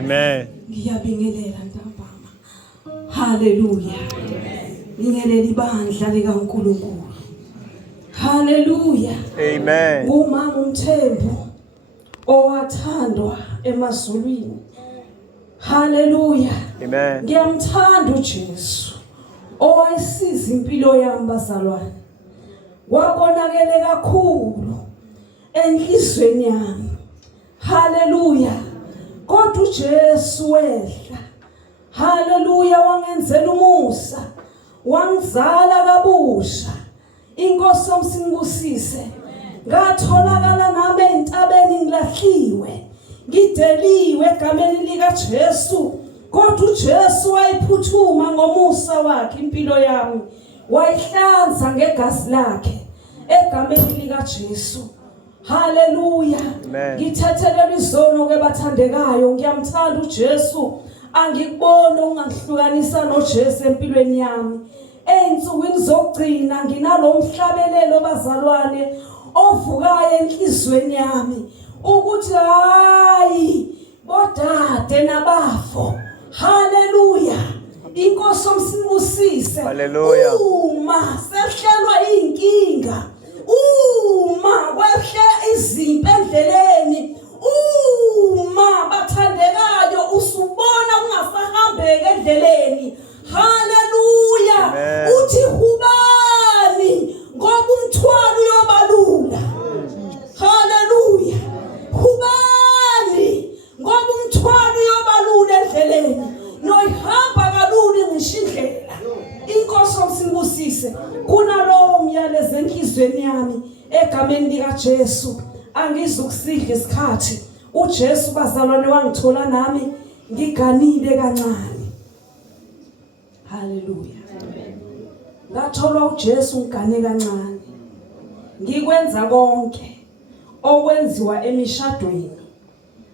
Amen. Ngiyabingelela ntambama. Hallelujah. Bingelela ibandla likaNkulunkulu. Hallelujah. Amen. Umama uMthembu owathandwa emazulwini. Hallelujah. Amen. Ngiyamthanda uJesu owayisiza impilo yami bazalwane. Wabonakele kakhulu enhlizweni yami. Hallelujah. Kodwa uJesu wehla. Hallelujah, wangenzela umusa. Wangizala kabusha. Inkosi yomsingusise. Ngatholakala nami entabeni ngilahliwe. Ngideliwe egameni lika Jesu. Kodwa uJesu wayiphuthuma ngomusa wakhe impilo yami. Wayihlanza ngegazi lakhe egameni lika Jesu. Hallelujah. Ngithathelela izono kebathandekayo. Ngiyamthanda uJesu. Angikubona ungangihlukanisa noJesu empilweni yami. Einsukwini zokugcina nginalomhlabelelo bazalwane ovukayo enhlizweni yami ukuthi hayi bodade nabafo. Hallelujah. Inkosi yomsingusise. Hallelujah. Uma sehlelwa inkinga, uma kwehle izimpi endleleni, uma bathandekayo usubona ungasahambeki endleleni. Hallelujah. Uthi hubani ngoba umthwalo uyobalula. Hallelujah. Hubani ngoba umthwalo uyobalula endleleni. Noyihamba kalula ngishindlela. Inkosi yomsingusise kunalowo umyalezo enhlizweni yami egameni lika Jesu. Angizukusidla isikhathi. uJesu bazalwane wangithola nami ngiganile kancane. Hallelujah. Ngathola uJesu ngigane kancane. Ngikwenza konke okwenziwa emishadweni.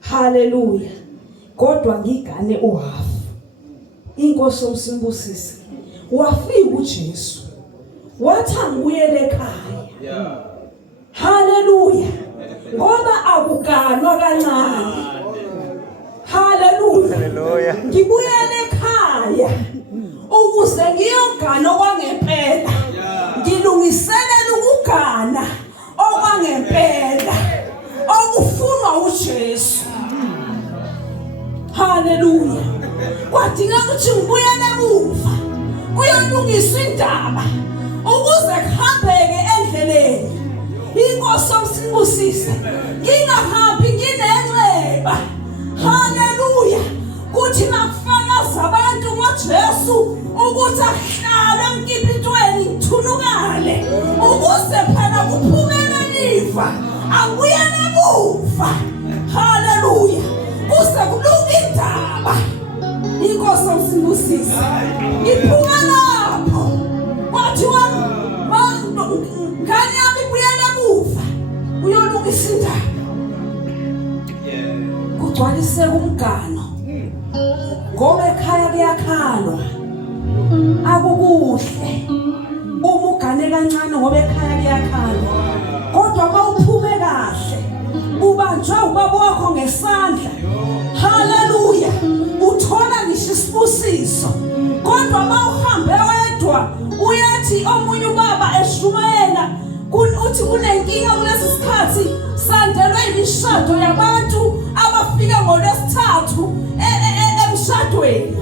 Hallelujah. Kodwa ngigane uhafu. Inkosi yomsingusise wafika uJesu. Wathi angibuyele ekhaya. Hallelujah. Ngoba akuganwa kancane. Hallelujah. Ngibuyele ekhaya ukuze ngiyogana okwangempela. Ngilungiselela ukugana okwangempela okufunwa uJesu. Hallelujah. Kwadinga ukuthi ngibuyele emuva kuyolungiswa indaba ukuze kuhambeke endleleni. Inkosi yomsingusise ngingahambi nginenxeba. Hallelujah. Kuthi nakufakaza abantu ngoJesu ukuthi ahlale emkipitweni ngithunukale ukuze phela kuphumeleliva angiyele emuva. Hallelujah. Kuze kulunge indaba. Inkosi yomsingusise ngiphuka lapho kwathiwa ngane yami buyele emuva uyolungisa indaba. Kugcwalise umgano ngoba ekhaya kuyakhalwa akukuhle uma ugane kancane ngoba ekhaya kuyakhalwa. Kodwa mawuphume kahle ubanjwa ubaba wakho ngesandla. Hallelujah. Uthola ngisho isibusiso. Kodwa mawuhambe wedwa uyathi omunye ubaba eshumayela uthi kunenkinga kulesi sikhathi sandelwe imishado yabantu abafika ngolwesithathu emshadweni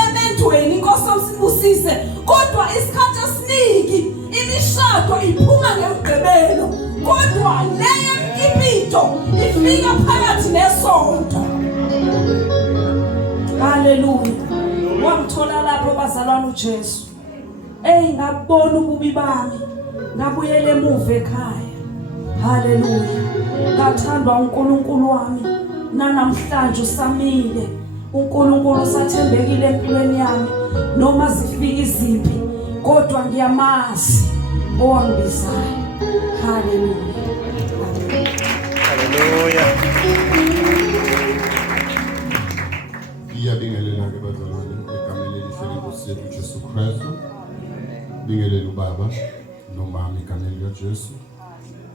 ementweni. Inkosi yomsingusise kodwa isikhathi esiningi imishado iphuma ngemgqibelo kodwa leyo impilo ifika phakathi nesonto. Hallelujah. Wangithola lapho bazalwane uJesu. Ngabona ububi bami. Ngabuyela emuva ekhaya. Hallelujah. Ngathandwa uNkulunkulu wami. Nanamhlanje usamile. uNkulunkulu usathembekile empilweni yami noma zifika iziphi. Kodwa ngiyamazi owangibizayo. Hallelujah. Hallelujah. Ngiyabingelela ke bazalwane egameni elihle lethu Jesu Kristu. Bingelela ubaba nomama egameni likaJesu.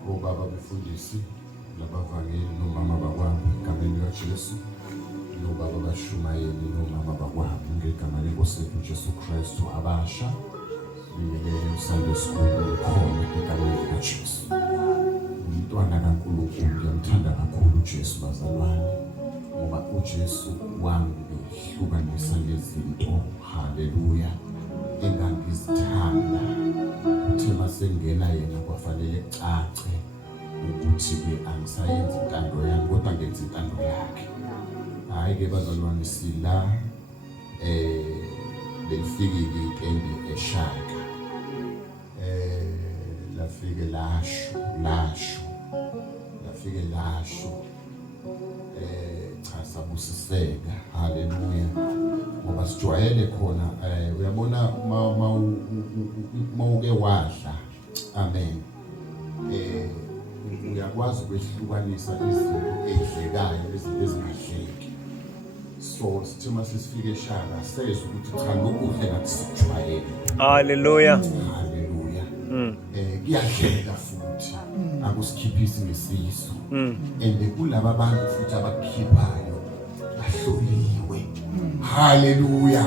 Obaba befundisi labavangeli nomama bakwabo egameni likaJesu. nobaba bashumayeli nomama bakwabo ngegama lenkosi yethu Jesu Kristu abasha bingelele uSunday School khona egameni likaJesu. Umntwana kaNkulunkulu ngiyamthanda kakhulu uJesu bazalwane ngoba uJesu wangihlukanisa ngezinto haleluya engangizithanda uthe masengena yena kwafanele cace ukuthi-ke angisayenzi intando yami kodwa ngenza intando yakhe. Hayi-ke bazalwane sila belifikile itendi eShaka lafike lasho cha sabusiseka haleluya ngoba sijwayele khona uyabona mawuke wadla amen uyakwazi ukwehlukanisa izinto ezidlekayo nezinto ezingadleki. So sithe masifike eShaka sezwe ukuthi cha lokudla ngathi sijwayele. Haleluya. Haleluya. Kuyadleka futhi akusikhiphisi ngesiso. And kulaba abantu futhi abakhiphayo bahloliwe. Haleluya.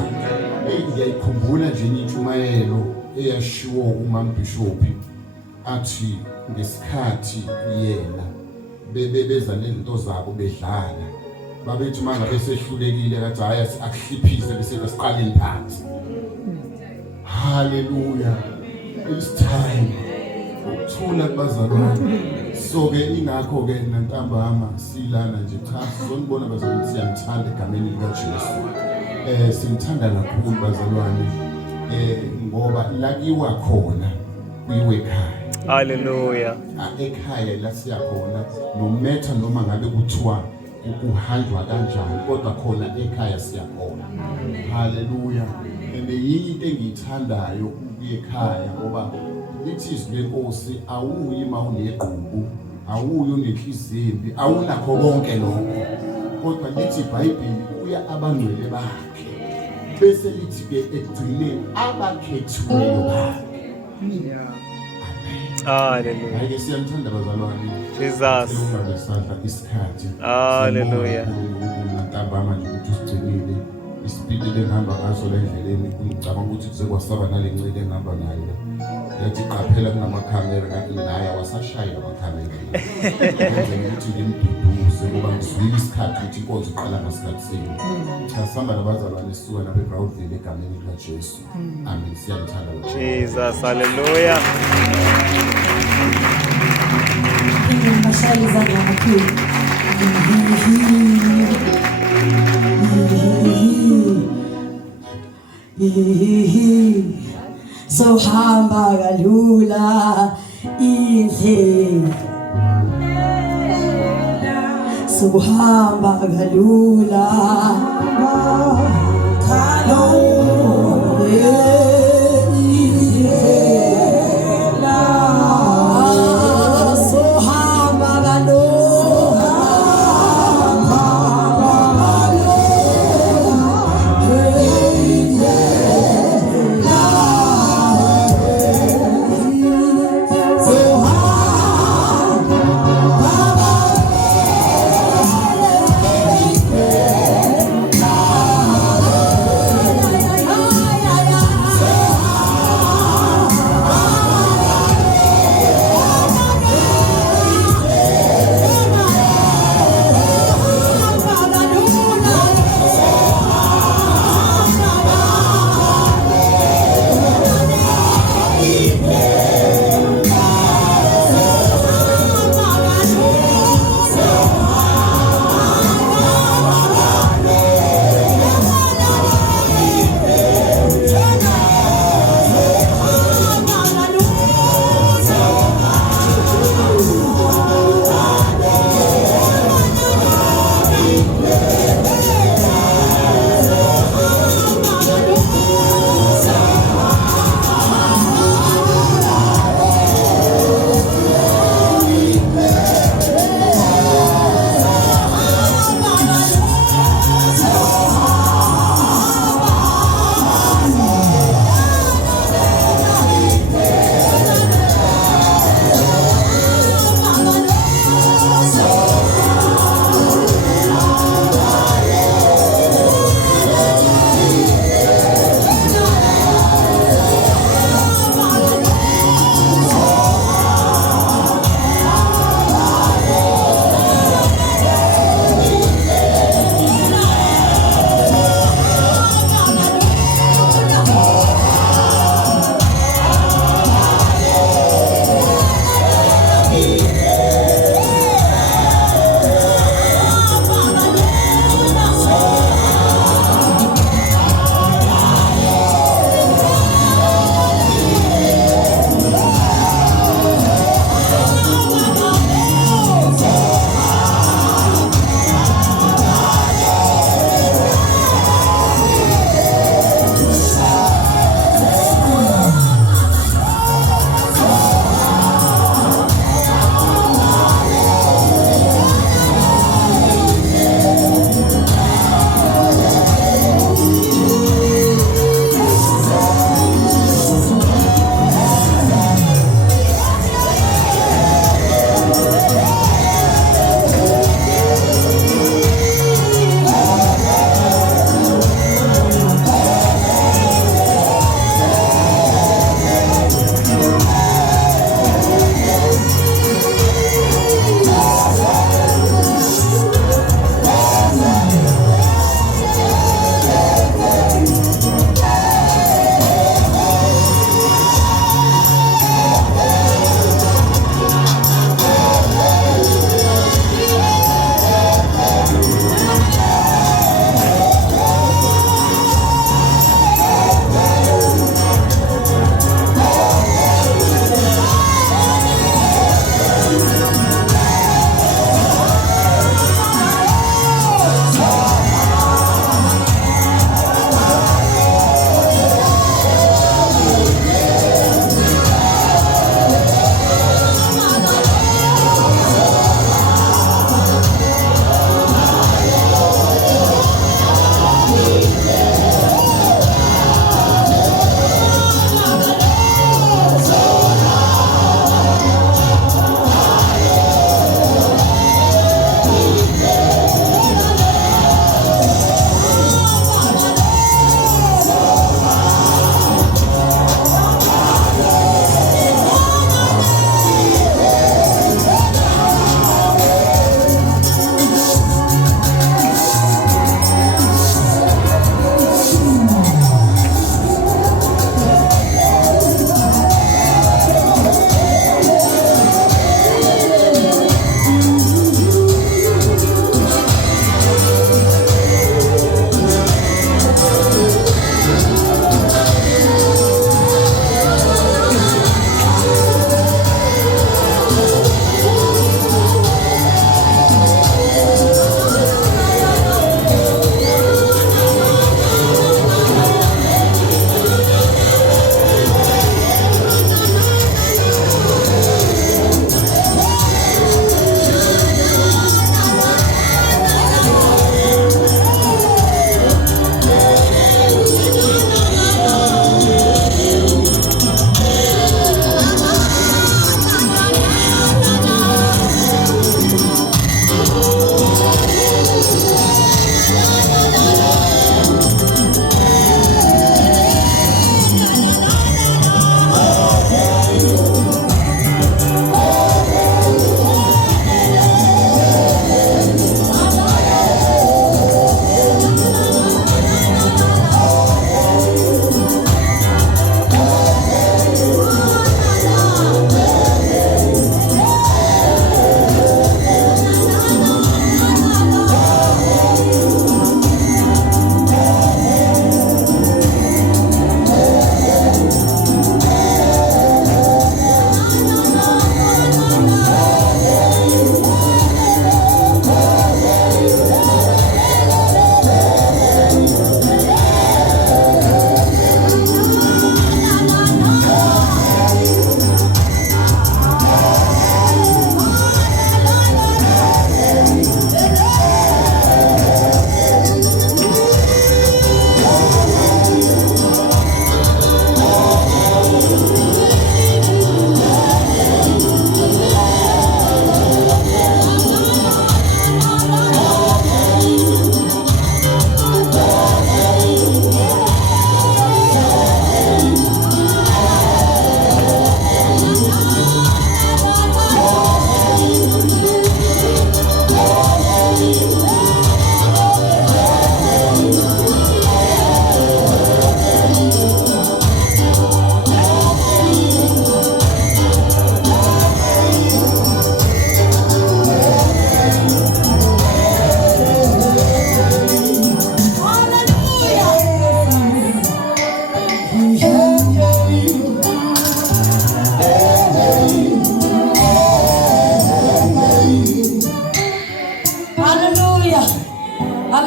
Ngiyayikhumbula nje intshumayelo eyashiwo uMamBishop athi ngesikhathi yena bebeza nezinto zabo bedlala babethi manga besehlulekile kathi hayi akuhliphise bese siqaleni phansi. Haleluya. It's time ukuthula kubazalwane. So ke ingakho ke nantambama silana nje cha sizonibona bazalwane siyamthanda egameni likaJesu. Simthanda kakhulu bazalwane ngoba lakiwa khona kuyiwe ekhaya. Haleluya. Ekhaya la siyakhona no matter noma ngabe kuthiwa ukuhanjwa kanjani kodwa khona ekhaya siyakhona. Haleluya. Into engiyithandayo ukuya ekhaya ngoba lithi izwi lenkosi awuyi mawuneqhubu awuyi unenhliziyo awunakho konke lokho kodwa lithi iBhayibheli uya abangcwele bakhe bese lithi ke ekugcineni abakhethiweyo bakhe. Haleluya. Hayi siyamthanda bazalwane. Jesus. Ungalesahla isikhathi. Haleluya. Nantambama nje ukuthi usigcinile isipidi lengihamba ngaso la endleleni ngicabanga ukuthi kuze kwasaba nalencele engihamba nayo. Yathi qaphela kunamakhamera kanti naye wasashaya amakhamera. Kwenza ukuthi ngimduduze ngoba ngizwile isikhathi ukuthi inkonzo iqala ngasikhathi sini. Cha samba nabazalwane sisuka nabe Brownville egameni likaJesu. Amen. Siyamthanda Jesus. Haleluya. Chiliza ngaphezulu. So hamba kalula indlela. So hamba kalula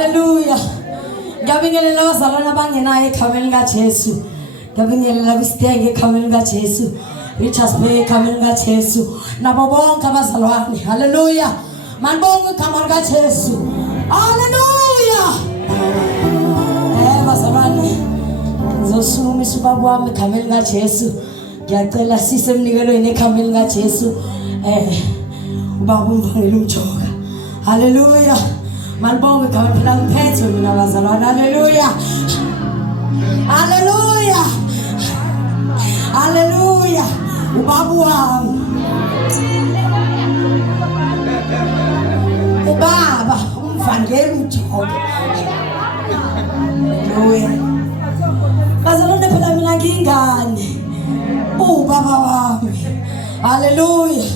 Hallelujah. Ngiyabingelela abazalwane abangenayo ekhawini kaJesu. Ngiyabingelela kwisitenge ekhawini kaJesu. Richards Bay ekhawini kaJesu. Nabo bonke abazalwane. Hallelujah. Manibonge igama likaJesu. Hallelujah. Bazalwane. Ngizosumisa ubaba wami ekhawini kaJesu. Ngiyacela sisemnikelweni ekhawini kaJesu. Ubaba umbangela umjoka. Hallelujah. Manibonge igama phela ngiphethe mina bazalwane. Hallelujah. Hallelujah. Hallelujah. Ubaba wami. Ubaba umvangela umjoka. Hallelujah. Bazalwane phela mina ngingane. Ubaba wami. Hallelujah.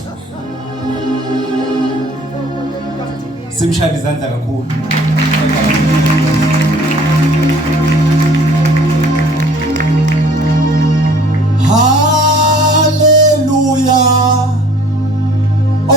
Simshaya izandla kakhulu. Hallelujah. Oh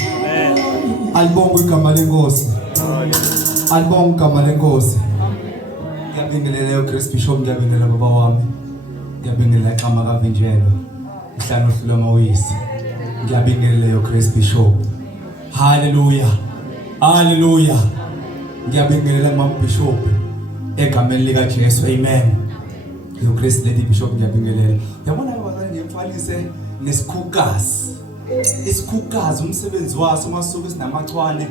Amen. Alibonga igama lenkosi. Hallelujah. Alibonga igama lenkosi. Ngiyabingelela uChris Bishop, ngiyabingelela baba wami. Ngiyabingelela igama kaVinjelo. Ihlalo hlula mawisi. Ngiyabingelela uChris Bishop. Hallelujah. Hallelujah. Ngiyabingelela mama Bishop. Egameni lika Jesu. Amen. uChris Lady Bishop ngiyabingelela. Yabona abazali ngiyemfanise nesikhukazi. Isikhukazi umsebenzi waso masuku sinamachwane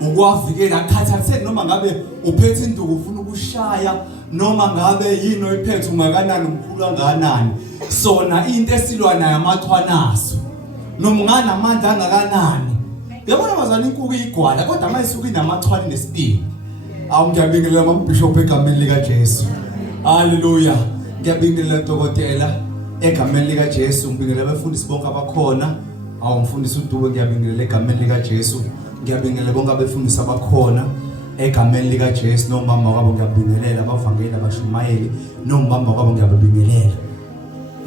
ukwavikela akhathatheke noma ngabe uphethe induku ufuna ukushaya noma ngabe yini oyiphethe ungakanani umkhulu kangakanani sona into esilwa nayo amachwanaso noma ngana amandla angakanani yabona bazana inkuku igwala kodwa mayisuka inamachwane nesibili ngiyabingelela mama Bishop egameni lika Jesu. Hallelujah. Ngiyabingelela dokotela egameni lika Jesu. Ngibingelela abafundisi bonke abakhona. Umfundisi uDube ngiyabingelela egameni lika Jesu. Ngiyabingelela bonke abafundisi abakhona egameni lika Jesu. Nomama wabo ngiyabingelela, abavangeli abashumayeli nomama wabo ngiyabingelela.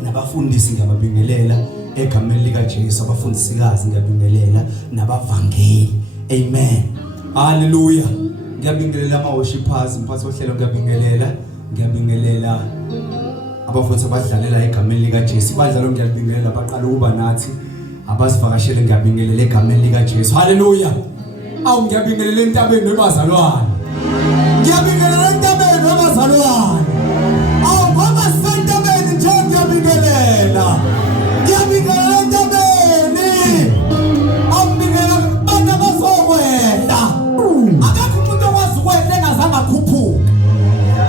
Nabafundisi ngiyabingelela egameni lika Jesu. Abafundisikazi ngiyabingelela nabavangeli. Amen. Hallelujah. Ngiyabingelela ama-worshipers, mphathi ohlelo ngiyabingelela abafundisi abadlalela egameni lika Jesu. Badlalo ngiyabingelela baqala ukuba nathi abasivakashele ngiyabingelela egameni lika Jesu. Hallelujah. Ngiyabingelela entabeni webazalwane. Ngiyabingelela entabeni webazalwane. Ngoba sentabeni nje ngiyabingelela. Ngiyabingelela entabeni. Ngiyabingelela bana bazokwenda. Akakho umuntu okwazi ukwehla engazange akhuphuke.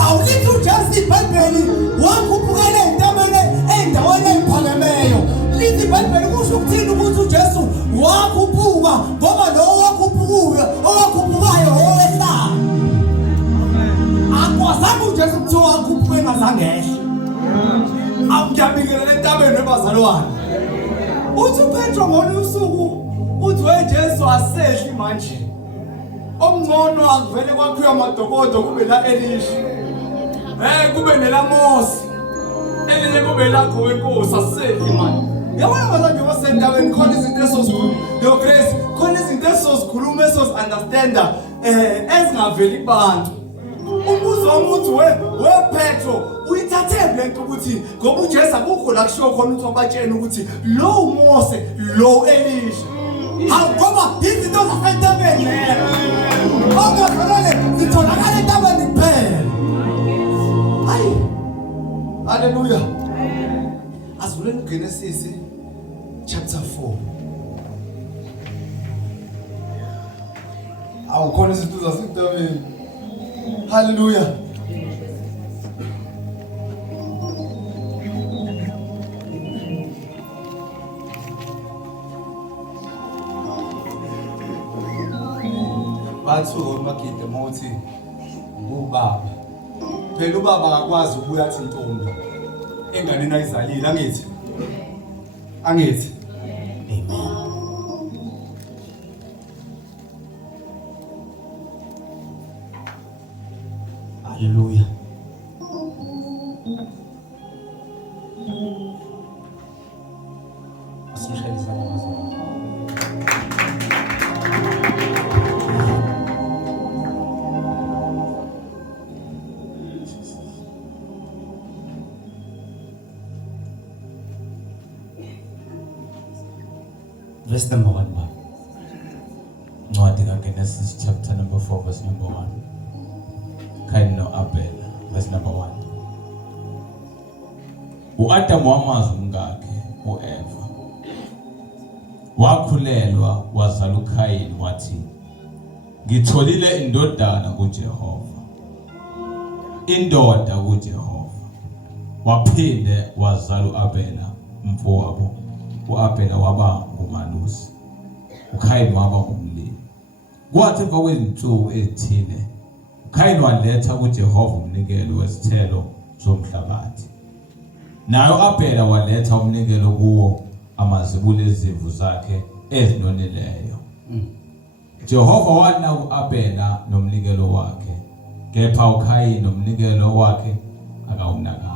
Awulithi uJesu iBhayibheli wakhuphukela entabeni endaweni ephakemeyo. Lithi iBhayibheli kusho ukuthini ukuthi uJesu wakhuphuka ngoba lo owakhuphukayo owehlayo. Akwazange uJesu kuthiwa wakhuphuka engazange ehle. Ngiyabingelela entabeni webazalwane. Uthi uPetro ngolunye usuku uthi weJesu asehli manje. Omngcono akuvele kwakhiwa amadokodo kube la Elisha. Kube nelaMose. Elinye kube lakho wenkosi asehli manje. Yabona bazange basendaweni khona izinto esosikhuluma. Yo Grace, khona izinto esosikhuluma esosunderstanda ezingaveli kubantu. Umbuzo womuntu wePetro uyithathe lento ukuthi ngoba uJesu akukho la kushiwo khona ukuthi wabatshena ukuthi lo uMose lo Elisha. Ngoba izinto zasentabeni zitholakala entabeni kuphela. Hayi. Hallelujah. Asivuleni uGenesis chapter 4. Khona izinto zasentabeni. Hallelujah. Bathu uMagide mothi ubaba. Phela ubaba akakwazi ukuya athi intombi enganeni ayizalile angithi. Angithi. Amen. Hallelujah. Chiliza verse number 1. Ncwadi kaGenesis chapter number 4 verse number 1. Kaini no-Abel verse number 1. U-Adamu wamazi umkakhe u-Eva. Wakhulelwa wazala uKayini wathi, ngitholile indodana kuJehova. Indoda kuJehova. Waphinde wazala u-Abela umfowabo. U-Abela waba ngumalusi. uKayini waba ngumlimi. Kwathi emva kwezinsuku ezithile uKayini waletha kuJehova umnikelo wesithelo somhlabathi. Nayo uAbela waletha umnikelo kuwo amazibulo ezimvu zakhe ezinoneleyo. Jehova wanaka uAbela nomnikelo wakhe, kepha uKayini nomnikelo wakhe akawunakanga.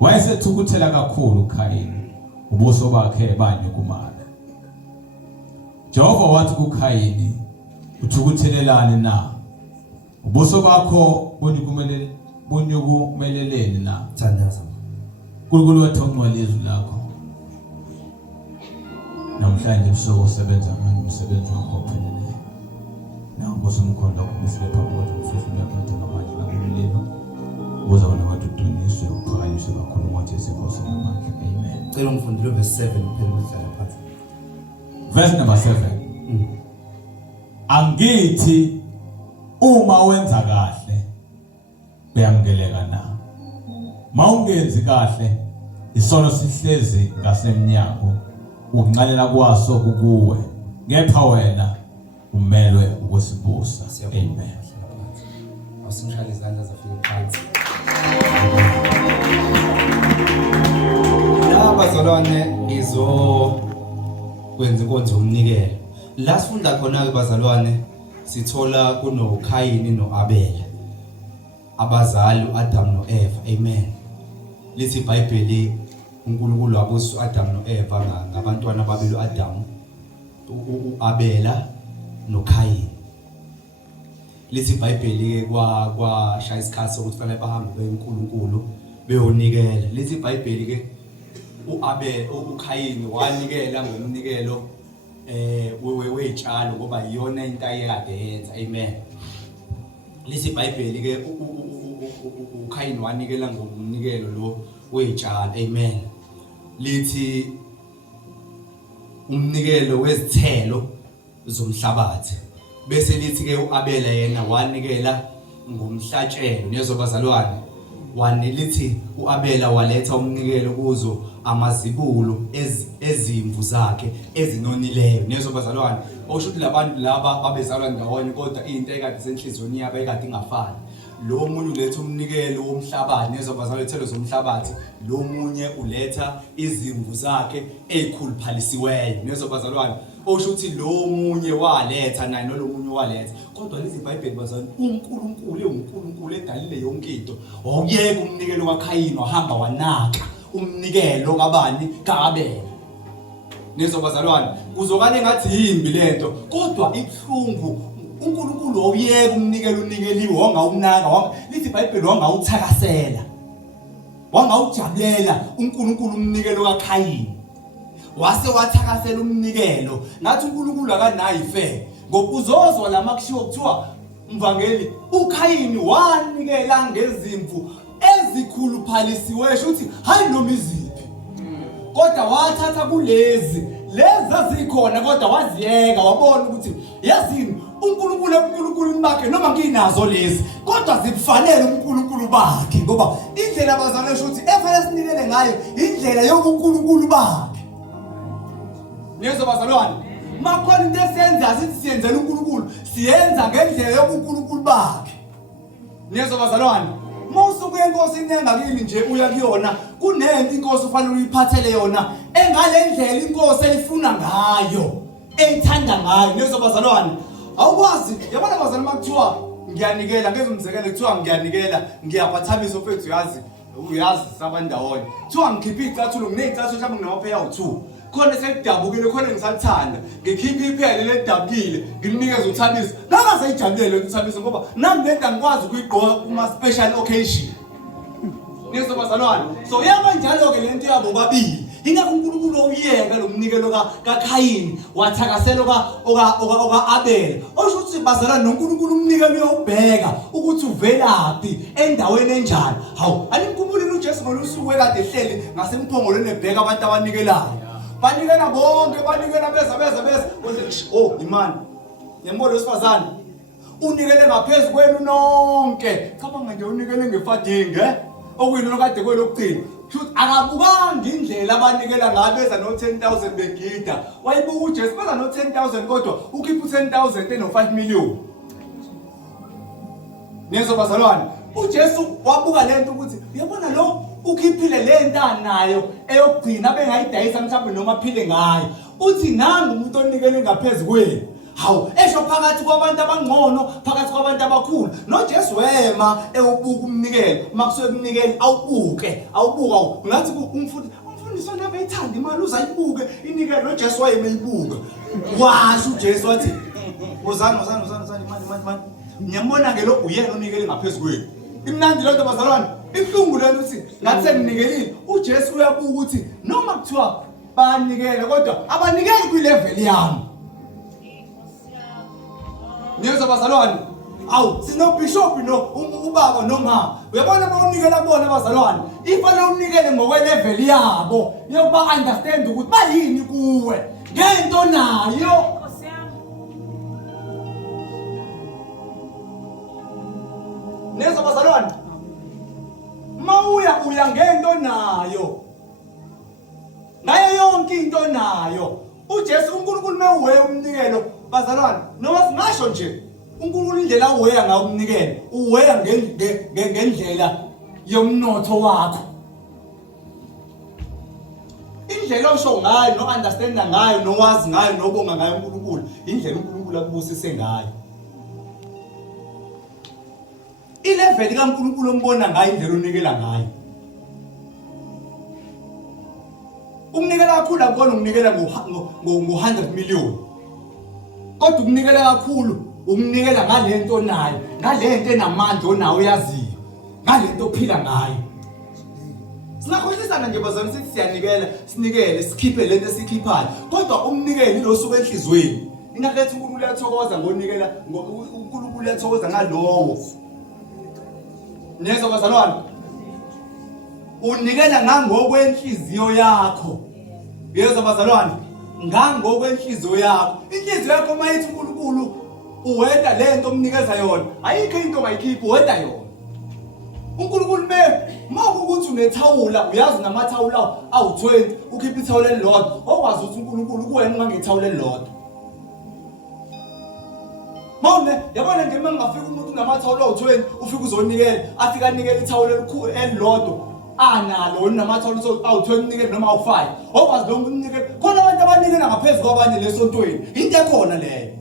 Wayesethukuthela kakhulu uKayini, ubuso bakhe banyukumala. Jehova wathi kuKayini, uthukuthelelani na? Ubuso bakho bunyukumeleleni na. Thandaza. UNkulunkulu wethu ongcwele izwi lakho. Namhlanje usuku usebenza ngani umsebenzi wakho opheleleyo. Nawubuso umkhondo ukufike phambi kwethu ufufule phansi ngamandla nakumlilo. Uza wena wathi uqiniswe uphakanyiswe kakhulu ngothi isenkosi namandla. Amen. Cela ungifundele verse 7 kuphela mhlala phansi. Verse number 7. Angithi uma wenza kahle uyamukeleka na. Mawungenzi kahle isono sihlezi ngasemnyango ukunqalela kwaso kukuwe ngepha wena umelwe ukusibusa. Amen. Awusinqala izandla zafika phansi. Abazalwane kwenza inkonzo yomnikelo. La sifunda khona ke bazalwane sithola kunoKhayini noAbela. Abazali uAdam noEva. Amen. Lithi iBhayibheli uNkulunkulu wabusa uAdam noEva ngabantwana babili uAdam, uAbela noKhayini. Lithi iBhayibheli kwashaya isikhathi sokuthi kufanele bahambe beyinkulunkulu beyonikela. Lithi iBhayibheli ke uKhayini wanikela ngomnikelo weyitshalo ngoba iyona into ayekade yenza. Amen. Lithi iBhayibheli ke uKhayini wanikela ngomnikelo lo weyitshalo. Amen. Lithi umnikelo wezithelo zomhlabathi. Bese lithi ke uAbela yena wanikela ngomhlatshelo. Nezobazalwane wanelithi uAbela waletha umnikelo kuzo amazibulo ezimvu zakhe ezinonileyo. Nezobazalwane okusho ukuthi labantu laba babezalwa ndawonye kodwa into ekade senhliziyweni yabo ekade ingafani. Lo munye uletha umnikelo womhlabathi. Nezobazalwane ithelo zomhlabathi. Lo munye uletha izimvu zakhe ezikhuluphalisiweyo. Nezobazalwane okusho ukuthi lo munye waletha naye nalo munye waletha. Kodwa lezi iBhayibheli bazalwane uNkulunkulu edalile yonke into. Awuyeke umnikelo kaKhayini wahamba wanaka umnikelo kabani kaAbela. Nezobazalwane kuzokane ngathi yimbi lento kodwa ibhlungu uNkulunkulu awuyeke umnikelo unikeliwe wangawunaka. Lithi iBhayibheli wangawuthakasela. Wangawujabulela uNkulunkulu umnikelo kaKhayini. Wase wathakasela umnikelo. Ngathi uNkulunkulu akanayo ife. Ngokuzozwa lamakishiwo kuthiwa mvangeli uKhayini wanikela ngezimvu ezikhuluphalisiwe ukuthi hayi noma iziphi. Kodwa wathatha kulezi azikhona kodwa waziyeka wabona ukuthi yazini uNkulunkulu bakhe noma nginazo lezi kodwa zifanele uNkulunkulu bakhe ngoba indlela abazalwane esho ukuthi efanele sinikele ngayo indlela yokuNkulunkulu bakhe. Nezobazalwane makhona into esenza sithi siyenzela uNkulunkulu siyenza ngendlela yokuNkulunkulu bakhe. Nezobazalwane mawusuku enkosini engakini nje uya kuyona kunento inkosi ufanele uyiphathele yona engale ndlela inkosi elifuna ngayo eyithanda ngayo. Nezobazalwane awukwazi yabona abazalwane makuthiwa ngiyanikela ngezumzekelo kuthiwa ngiyanikela ngiyaphathamisa mfethu uyazi sabandawonye kuthiwa ngikhipha icathulo nginezicathulo mhlawumbe nginamaphaya u2 khona sekudabukile khona ngisalithanda ngikhipha iphele ledabukile ngimnikeza uThabisa nakaze ijabulele uThabisa ngoba nami lento ngikwazi ukuyigqoka kuma special occasion. Nezobazalwane so yaba njalo ke lento yabo babili ingakho uNkulunkulu uyeka lo mnikelo kaKhayini wathakasela okaAbela. Osho ukuthi bazalwane noNkulunkulu umnikelo uyobheka ukuthi uvelaphi endaweni enjani. Hawu animkhumbulile uJesu ngolusuku ekade ehleli ngasemphongolweni ebheka abantu abanikelayo. Banikela bonke banikela beza oh imani yembolo wesifazane unikele ngaphezulu kwenu nonke cabanga nje unikele ngefadinge okuyilo kade kwelokugcina shoot akabukanga indlela abanikela ngayo beza no 10,000 begida wayibuka uJesu beza no 10,000 kodwa ukhipha 10,000 eno 5 million. Nezobazalwane uJesu wabuka lento ukuthi uyabona lo ukhiphile lento nayo eyogcina bengayidayisa mhlawumbe noma aphile ngayo uthi nangu umuntu onikele ngaphezulu kwenu. Hawu esho phakathi kwabantu abangcono phakathi kwabantu abakhulu noJesu wema ewubuka umnikelo makusuke kumnikela awubuka ngathi umfundisi wona bayithanda imali uzayibuke inikelo noJesu wayeme ibuka washo uJesu wathi uzani imali Ngiyambona ke lo uyena onikele ngaphezulu kwethu. Imnandi lo nto bazalwane. Ihlungu lento uthi ngathi senginikelile uJesu uyabuka ukuthi noma kuthiwa banikele kodwa abanikeli kwi level yami. Niyezwa bazalwane? Awu sino bishop no ubaba noma uyabona bawunikela bona abazalwane ifanele unikele ngokwe level yabo yokuba understand ukuthi bayini kuwe ngento nayo. Niyezwa bazalwane? Mawuya ngento nayo ngayo yonke into nayo uJesu uNkulunkulu mewuwe umnikelo bazalwane noma singasho nje uNkulunkulu indlela uweya ngayo umnikelo uweya ngendlela yomnotho wakho indlela osho ngayo no understand ngayo no wazi ngayo nobonga ngayo uNkulunkulu indlela uNkulunkulu akubusise ngayo ilevel kaNkulunkulu ombona ngayo indlela unikela ngayo umnikela kakhulu akubona umnikela ngo100 million kodwa umnikela kakhulu umnikela ngalento nayo ngalento enamandla onawo yaziyo ngalento ophila ngayo sinakhohlisana nje bazalwane sithi siyanikela sinikele sikhiphe lento esikhiphayo kodwa umnikeli lo suka enhlizweni ingakhethi uNkulunkulu uyathokoza ngonikela uNkulunkulu uyathokoza ngalowo. Niyezwa bazalwane? Unikela ngangokwenhliziyo yakho. Yezwa bazalwane? Ngangokwenhliziyo yakho. Inhliziyo yakho mayithi uNkulunkulu uweda lento omnikeza yona. Ayikho into ongayikhipha uweda yona. uNkulunkulu makukuthi unethawula uyazi namathawula awu20 ukhipha ithawula elilodwa okwazi ukuthi uNkulunkulu kuwena ungangethawula elilodwa. Mawune yabona nje mangafika umuntu unamathawula awu20 ufika uzonikela afika anikela ithawula elikhulu elilodwa analo unamathawula awu20 unikele noma awu5 okwazi lo muntu unikela khona abantu abanikela ngaphezulu kwabanye lesontweni into ekhona leyo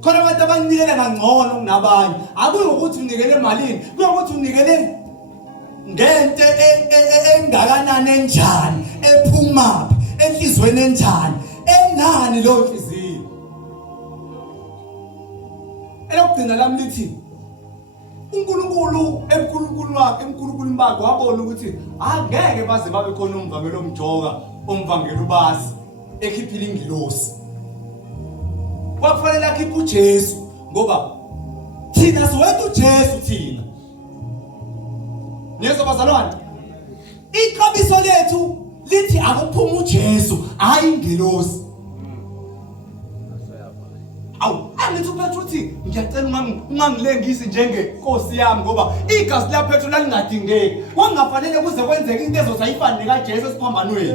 khona abantu abanikela kangcono kunabanye akuyi ukuthi unikele emalini kuya ukuthi unikele ngento engakanani enjani ephuma enhlizweni enjani enani lo nhliziyo elokugcina lami lithi uNkulunkulu enkulunkulu bakhe wabona ukuthi angeke baze babe khona umvangelo omjoka umvangelo ubazi ekhiphile ingilosi kwakufanele akhiphe uJesu ngoba thina siwethu uJesu thina. Niyezwa bazalwane? Ixabiso lethu lithi akuphuma uJesu hayi ingilosi. Awu angithi uPetro uthi ngiyacela ungangilengisi njengenkosi yami ngoba igazi laPetro lalingadingeki wangafanele kuze kwenzeke into ezosayifana nekaJesu esiphambanweni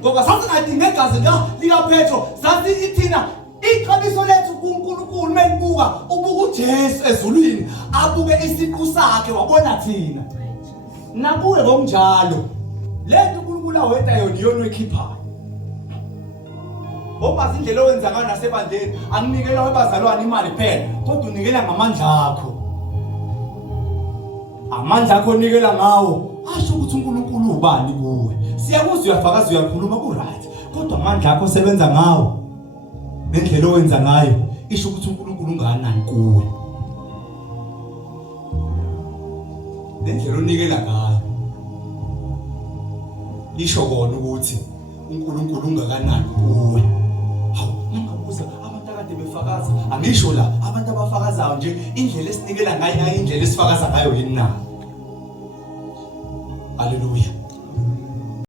ngoba sasingadinga igazi likaPetro sathi thina ixabiso lethu kuNkulunkulu melibuka ubuka uJesu ezulwini abuke isiqu sakhe wabona thina nakuwe ngokunjalo lento uNkulunkulu awetha yona iyona ekhiphayo. Ngoba indlela owenza ngayo nasebandleni akunikela webazalwane imali phela kodwa unikela ngamandla akho. Amandla akho unikela ngawo asho ukuthi uNkulunkulu ubani kuwe. Siyakuzwa uyafakaza uyakhuluma ku right kodwa amandla akho sebenza ngawo nendlela owenza ngayo isho ukuthi uNkulunkulu unganani kuwe. Nendlela onikela ngayo isho kona ukuthi uNkulunkulu ungakanani kuwe. Nangabuza abantu akade befakaza angisho la abantu abafakazayo nje indlela esinikela ngayo indlela esifakaza ngayo yini na. Haleluya.